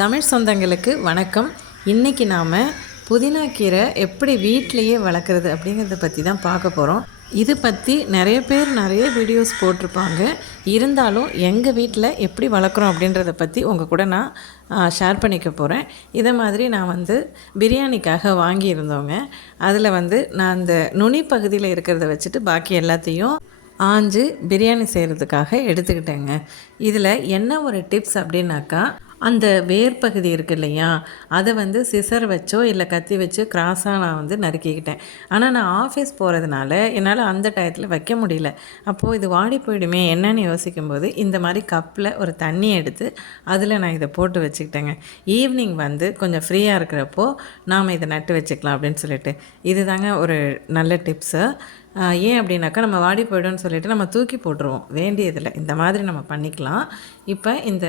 தமிழ் சொந்தங்களுக்கு வணக்கம். இன்றைக்கி நாம் புதினா கீரை எப்படி வீட்டிலையே வளர்க்குறது அப்படிங்கிறத பற்றி தான் பார்க்க போகிறோம் இது பற்றி நிறைய பேர் நிறைய வீடியோஸ் போட்டிருப்பாங்க. இருந்தாலும் எங்கள் வீட்டில் எப்படி வளர்க்குறோம் அப்படின்றத பற்றி உங்கள் கூட நான் ஷேர் பண்ணிக்க போகிறேன் இதை மாதிரி நான் வந்து பிரியாணிக்காக வாங்கியிருந்தோங்க. அதில் வந்து நான் அந்த நுனி பகுதியில் இருக்கிறத வச்சுட்டு பாக்கி எல்லாத்தையும் ஆஞ்சு பிரியாணி செய்கிறதுக்காக எடுத்துக்கிட்டேங்க. இதில் என்ன ஒரு டிப்ஸ் அப்படின்னாக்கா அந்த வேர் பகுதி இருக்கு இல்லையா? அதை வந்து சிசர் வச்சோ இல்லை கத்தி வச்சு கிராஸாக நான் வந்து நறுக்கிக்கிட்டேன். ஆனால் நான் ஆஃபீஸ் போகிறதுனால என்னால் அந்த டயத்தில் வைக்க முடியல. அப்போது இது வாடி போயிடுமே என்னன்னு யோசிக்கும்போது இந்த மாதிரி கப்பில் ஒரு தண்ணி எடுத்து அதில் நான் இதை போட்டு வச்சுக்கிட்டேங்க. ஈவினிங் வந்து கொஞ்சம் ஃப்ரீயாக இருக்கிறப்போ நாம் இதை நட்டு வச்சுக்கலாம் அப்படின்னு சொல்லிட்டு. இதுதாங்க ஒரு நல்ல டிப்ஸு ஏன் அப்படின்னாக்கா நம்ம வாடி போய்டும்னு சொல்லிட்டு நம்ம தூக்கி போட்டுருவோம். வேண்டியதில்லை. இந்த மாதிரி நம்ம பண்ணிக்கலாம். இப்போ இந்த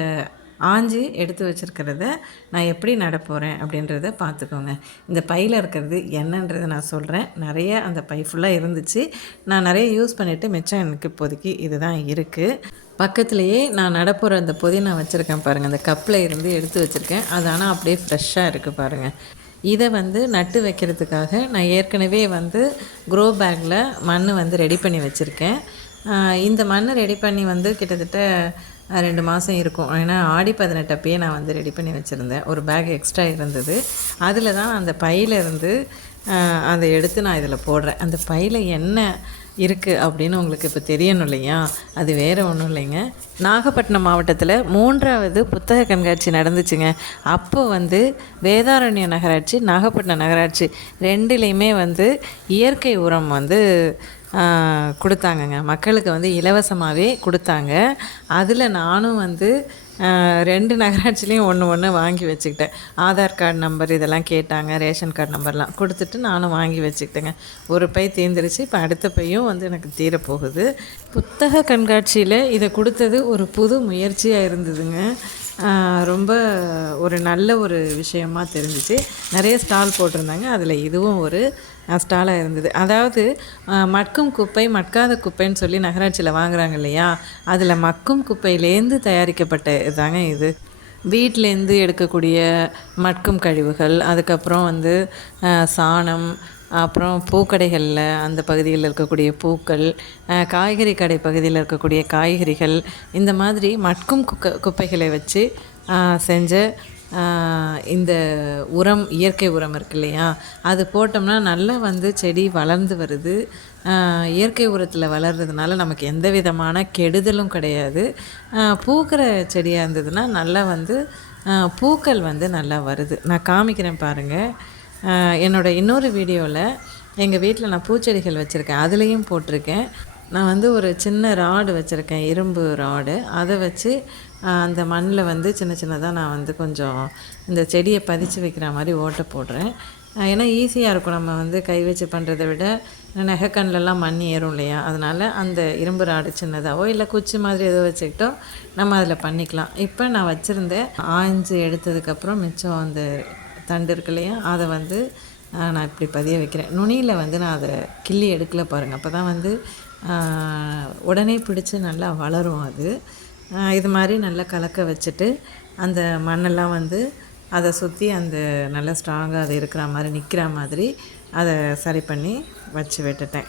ஆஞ்சி எடுத்து வச்சுருக்கிறத நான் எப்படி நட போகிறேன் அப்படின்றத பார்த்துக்கோங்க. இந்த பையில் இருக்கிறது என்னன்றதை நான் சொல்கிறேன் நிறைய அந்த பை ஃபுல்லாக இருந்துச்சு. நான் நிறைய யூஸ் பண்ணிவிட்டு மிச்சம் எனக்கு இப்போதைக்கு இதுதான் இருக்குது பக்கத்துலேயே நான் நடப்புற அந்த புதினா வச்சுருக்கேன் பாருங்கள் அந்த கப்பில் இருந்து எடுத்து வச்சுருக்கேன். அது ஆனால் அப்படியே ஃப்ரெஷ்ஷாக இருக்குது பாருங்கள் இதை வந்து நட்டு வைக்கிறதுக்காக நான் ஏற்கனவே வந்து க்ரோ பேக்கில் மண் வந்து ரெடி பண்ணி வச்சுருக்கேன். இந்த மண் ரெடி பண்ணி வந்து கிட்டத்தட்ட ரெண்டு மாதம் இருக்கும். ஏன்னா ஆடி பதினெட்டப்பயே நான் வந்து ரெடி பண்ணி வச்சுருந்தேன். ஒரு பேக் எக்ஸ்ட்ரா இருந்தது. அதில் தான் அந்த பையிலேருந்து அதை எடுத்து நான் இதில் போடுறேன். அந்த பையில் என்ன இருக்குது அப்படின்னு உங்களுக்கு இப்போ தெரியணும் இல்லையா? அது வேறு ஒன்றும் இல்லைங்க. நாகப்பட்டினம் மாவட்டத்தில் மூன்றாவது புத்தக கண்காட்சி நடந்துச்சுங்க. அப்போ வந்து வேதாரண்ய நகராட்சி நாகப்பட்டினம் நகராட்சி ரெண்டுலேயுமே வந்து இயற்கை உரம் வந்து கொடுத்தாங்கங்க. மக்களுக்கு வந்து இலவசமாகவே கொடுத்தாங்க. அதில் நானும் வந்து ரெண்டு நகராட்சிலையும் ஒன்று ஒன்று வாங்கி வச்சுக்கிட்டேன். ஆதார் கார்டு நம்பர் இதெல்லாம் கேட்டாங்க ரேஷன் கார்டு நம்பர்லாம் கொடுத்துட்டு நானும் வாங்கி வச்சுக்கிட்டேங்க. ஒரு பை தீர்ந்துருச்சு இப்போ அடுத்த பையும் வந்து எனக்கு தீரப்போகுது. புத்தக கண்காட்சியில் இதை கொடுத்தது ஒரு புது முயற்சியாக இருந்ததுங்க. ரொம்ப ஒரு நல்ல ஒரு விஷயமா தெரிஞ்சிச்சு. நிறைய ஸ்டால் போட்டிருந்தாங்க. அதில் இதுவும் ஒரு ஸ்டாலாக இருந்தது. அதாவது மட்கும் குப்பை மட்காத குப்பைன்னு சொல்லி நகராட்சியில் வாங்குறாங்க இல்லையா? அதில் மக்கும் குப்பையிலேருந்து தயாரிக்கப்பட்ட இதாங்க இது. வீட்டிலேருந்து எடுக்கக்கூடிய மட்கும் கழிவுகள் அதுக்கப்புறம் வந்து சாணம் அப்புறம் பூக்கடைகளில் அந்த பகுதியில் இருக்கக்கூடிய பூக்கள் காய்கறி கடை பகுதியில் இருக்கக்கூடிய காய்கறிகள் இந்த மாதிரி மட்கும் குக்க குப்பைகளை வச்சு செஞ்ச இந்த உரம் இயற்கை உரம் இருக்கு இல்லையா? அது போட்டோம்னா நல்லா வந்து செடி வளர்ந்து வருது. இயற்கை உரத்தில் வளர்றதுனால நமக்கு எந்த விதமான கெடுதலும் கிடையாது. பூக்கிற செடியாக இருந்ததுன்னா நல்லா வந்து பூக்கள் வந்து நல்லா வருது. நான் காமிக்கிறேன் பாருங்கள் என்னோடய என்னோட இன்னொரு வீடியோவில் எங்கள் வீட்டில் நான் பூச்செடிகள் வச்சுருக்கேன். அதுலேயும் போட்டிருக்கேன். நான் வந்து ஒரு சின்ன ராடு வச்சுருக்கேன். இரும்பு ராடு. அதை வச்சு அந்த மண்ணில் வந்து சின்ன சின்னதாக நான் வந்து கொஞ்சம் இந்த செடியை பதிச்சு வைக்கிற மாதிரி ஓட்டை போடுறேன். ஏன்னா ஈஸியாக இருக்கும். நம்ம வந்து கை வச்சு பண்ணுறதை விட நெகக்கண்ணிலலாம் மண் ஏறும் இல்லையா? அதனால் அந்த இரும்பு ராடு சின்னதாகவோ இல்லை குச்சி மாதிரி ஏதோ வச்சுக்கிட்டோ நம்ம அதில் பண்ணிக்கலாம். இப்போ நான் வச்சுருந்தேன் ஆஞ்சு எடுத்ததுக்கப்புறம் மிச்சம் அந்த தண்டு இருக்கு இல்லையா? அதை வந்து நான் இப்படி பதிய வைக்கிறேன். நுனியில் வந்து நான் அதை கிள்ளி எடுக்கல பாருங்கள் அப்போ தான் வந்து உடனே பிடிச்சி நல்லா வளரும் அது. இது மாதிரி நல்லா கலக்க வச்சுட்டு அந்த மண்ணெல்லாம் வந்து அதை சுற்றி அந்த நல்லா ஸ்ட்ராங்காக அது இருக்கிற மாதிரி நிற்கிற மாதிரி அதை சரி பண்ணி வச்சு விட்டுட்டேன்.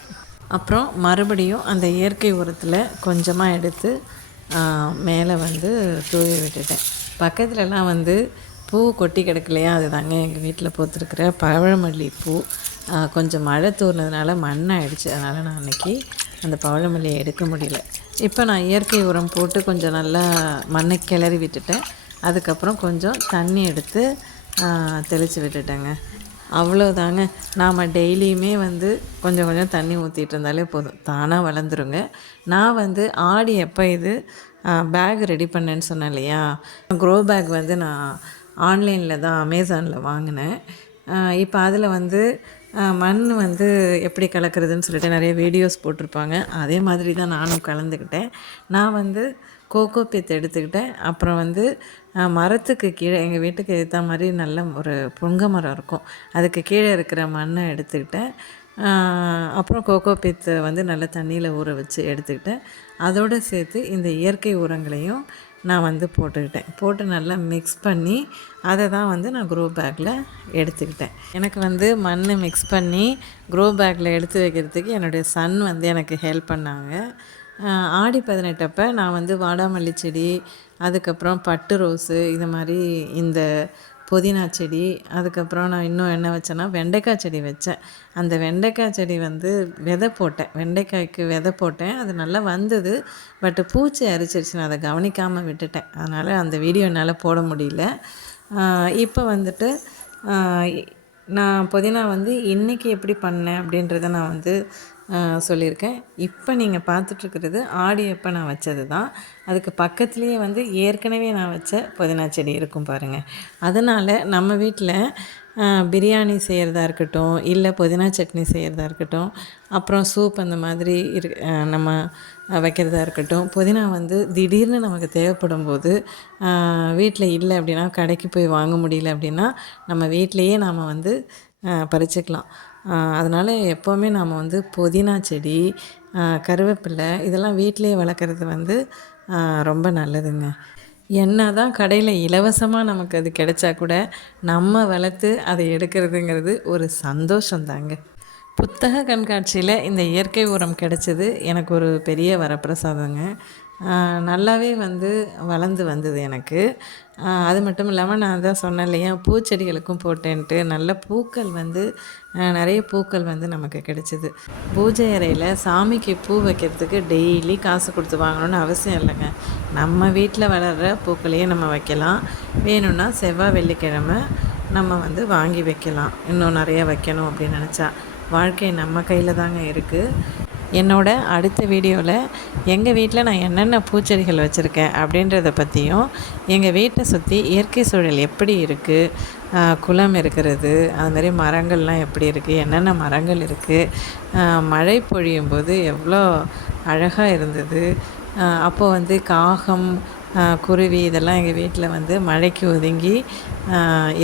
அப்புறம் மறுபடியும் அந்த இயற்கை உரத்தில் கொஞ்சமாக எடுத்து மேலே வந்து தூவி விட்டுட்டேன். பக்கத்துலலாம் வந்து பூ கொட்டி கிடக்கலையா? அதுதாங்க எங்கள் வீட்டில் பூத்துருக்கிற பவழமல்லி பூ. கொஞ்சம் மழை தூர்னதுனால மண்ணாயிடுச்சு அதனால் நான் அன்றைக்கி அந்த பவழமல்லியை எடுக்க முடியல. இப்போ நான் இயற்கை உரம் போட்டு கொஞ்சம் நல்லா மண்ணை கிளறி விட்டுட்டேன். அதுக்கப்புறம் கொஞ்சம் தண்ணி எடுத்து தெளித்து விட்டுட்டேங்க. அவ்வளோதாங்க நாம் டெய்லியுமே வந்து கொஞ்சம் கொஞ்சம் தண்ணி ஊற்றிட்டு இருந்தாலே போதும். தானாக வளர்ந்துருங்க. நான் வந்து ஆடி எப்போ இது பேக் ரெடி பண்ணேன்னு சொன்னேன் இல்லையா? க்ரோ பேக் வந்து நான் ஆன்லைனில் தான் அமேசானில் வாங்கினேன். இப்போ அதில் வந்து மண் வந்து எப்படி கலக்கிறதுன்னு சொல்லிட்டு நிறைய வீடியோஸ் போட்டிருப்பாங்க. அதே மாதிரி தான் நானும் கலந்துக்கிட்டேன். நான் வந்து கோகோ பித் எடுத்துக்கிட்டேன். அப்புறம் வந்து மரத்துக்கு கீழே எங்கள் வீட்டுக்கு ஏற்ற மாதிரி நல்ல ஒரு புங்க மரம் இருக்கும். அதுக்கு கீழே இருக்கிற மண்ணை எடுத்துக்கிட்டேன். அப்புறம் கோகோ பித்தை வந்து நல்லா தண்ணியில் ஊற வச்சு எடுத்துக்கிட்டேன். அதோடு சேர்த்து இந்த இயற்கை உரங்களையும் நான் வந்து போட்டுக்கிட்டேன். போட்டு நல்லா மிக்ஸ் பண்ணி அதை தான் வந்து நான் க்ரோ பேக்கில் எடுத்துக்கிட்டேன். எனக்கு வந்து மண் மிக்ஸ் பண்ணி க்ரோ பேக்கில் எடுத்து வைக்கிறதுக்கு என்னுடைய சன் வந்து எனக்கு ஹெல்ப் பண்ணாங்க. ஆடி பதினெட்டப்போ நான் வந்து வாடாமல்லி செடி அதுக்கப்புறம் பட்டு ரோஸு இது மாதிரி இந்த புதினா செடி அதுக்கப்புறம் நான் இன்னும் என்ன வச்சேன்னா வெண்டைக்காய் செடி வச்சேன். அந்த வெண்டைக்காய் செடி வந்து விதை போட்டேன். வெண்டைக்காய்க்கு விதை போட்டேன். அது நல்லா வந்தது. பட்டு பூச்சி அரிச்சிருச்சு. நான் அதை கவனிக்காமல் விட்டுட்டேன். அதனால் அந்த வீடியோ என்னால் போட முடியல. இப்போ வந்துட்டு நான் புதினா வந்து இன்றைக்கி எப்படி பண்ணேன் அப்படின்றத நான் வந்து சொல்லியிருக்கேன். இப்போ நீங்கள் பார்த்துட்ருக்கிறது ஆடி அப்போ நான் வச்சது தான். அதுக்கு பக்கத்துலேயே வந்து ஏற்கனவே நான் வச்ச புதினா செடி இருக்கும் பாருங்கள் அதனால் நம்ம வீட்டில் பிரியாணி செய்கிறதா இருக்கட்டும் இல்லை புதினா சட்னி செய்கிறதா இருக்கட்டும் அப்புறம் சூப் அந்த மாதிரி இரு நம்ம வைக்கிறதா இருக்கட்டும் புதினா வந்து திடீர்னு நமக்கு தேவைப்படும் போது வீட்டில் இல்லை அப்படின்னா கடைக்கு போய் வாங்க முடியல அப்படின்னா நம்ம வீட்டிலையே நாம் வந்து பறிச்சுக்கலாம். அதனால் எப்போவுமே நாம் வந்து புதினா செடி கருவேப்பிலை இதெல்லாம் வீட்டிலேயே வளர்க்குறது வந்து ரொம்ப நல்லதுங்க. என்ன தான் கடையில் இலவசமாக நமக்கு அது கிடைச்சா கூட நம்ம வளர்த்து அதை எடுக்கிறதுங்கிறது ஒரு சந்தோஷந்தாங்க. புத்தக கண்காட்சியில் இந்த இயற்கை உரம் கிடைச்சது எனக்கு ஒரு பெரிய வரப்பிரசாதங்க. நல்லாவே வந்து வளர்ந்து வந்தது எனக்கு. அது மட்டும் இல்லாமல் நான் தான் சொன்னேன் இல்லையா பூச்செடிகளுக்கும் போட்டேன்ட்டு நல்ல பூக்கள் வந்து நிறைய பூக்கள் வந்து நமக்கு கிடைச்சிது. பூஜை அறையில் சாமிக்கு பூ வைக்கிறதுக்கு டெய்லி காசு கொடுத்து வாங்கணும்னு அவசியம் இல்லைங்க. நம்ம வீட்டில் வளர்கிற பூக்களையே நம்ம வைக்கலாம். வேணும்னா செவ்வாய் வெள்ளிக்கிழமை நம்ம வந்து வாங்கி வைக்கலாம். இன்னும் நிறைய வைக்கணும் அப்படின்னு நினச்சா. வாழ்க்கை நம்ம கையில் தாங்க இருக்குது என்னோட அடுத்த வீடியோவில் எங்கள் வீட்டில் நான் என்னென்ன பூச்செடிகள் வச்சுருக்கேன் அப்படின்றத பற்றியும் எங்கள் வீட்டை சுற்றி இயற்கை சூழல் எப்படி இருக்குது குளம் இருக்கிறது அதுமாரி மரங்கள்லாம் எப்படி இருக்குது என்னென்ன மரங்கள் இருக்குது மழை பொழியும் போது எவ்வளோ அழகாக இருந்தது அப்போது வந்து காகம் குருவி இதெல்லாம் எங்கள் வீட்டில் வந்து மழைக்கு ஒதுங்கி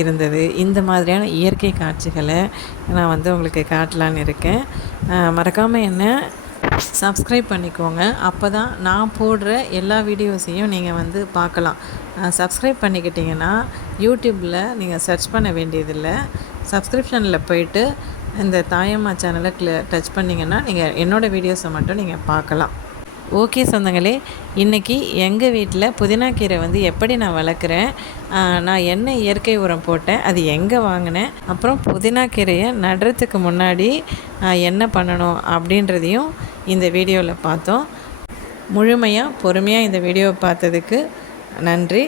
இருந்தது. இந்த மாதிரியான இயற்கை காட்சிகளை நான் வந்து உங்களுக்கு காட்டலான்னு இருக்கேன். மறக்காமல் என்ன சப்ஸ்கிரைப் பண்ணிக்கோங்க. அப்போ தான் நான் போடுற எல்லா வீடியோஸையும் நீங்கள் வந்து பார்க்கலாம். சப்ஸ்கிரைப் பண்ணிக்கிட்டிங்கன்னா யூடியூப்பில் நீங்கள் சர்ச் பண்ண வேண்டியதில்லை. சப்ஸ்கிரிப்ஷனில் போயிட்டு இந்த தாயம்மா சேனலை டச் பண்ணிங்கன்னா நீங்கள் என்னோடய வீடியோஸை மட்டும் நீங்கள் பார்க்கலாம். ஓகே சொந்தங்களே இன்றைக்கி எங்கள் வீட்டில் புதினா கீரை வந்து எப்படி நான் வளர்க்குறேன்? நான் என்ன இயற்கை உரம் போட்டேன் அது எங்கே வாங்கினேன் அப்புறம் புதினா கீரையை நடுறதுக்கு முன்னாடி என்ன பண்ணணும் அப்படின்றதையும் இந்த வீடியோவில் பார்த்தோம். முழுமையாக பொறுமையாக இந்த வீடியோவை பார்த்ததுக்கு நன்றி.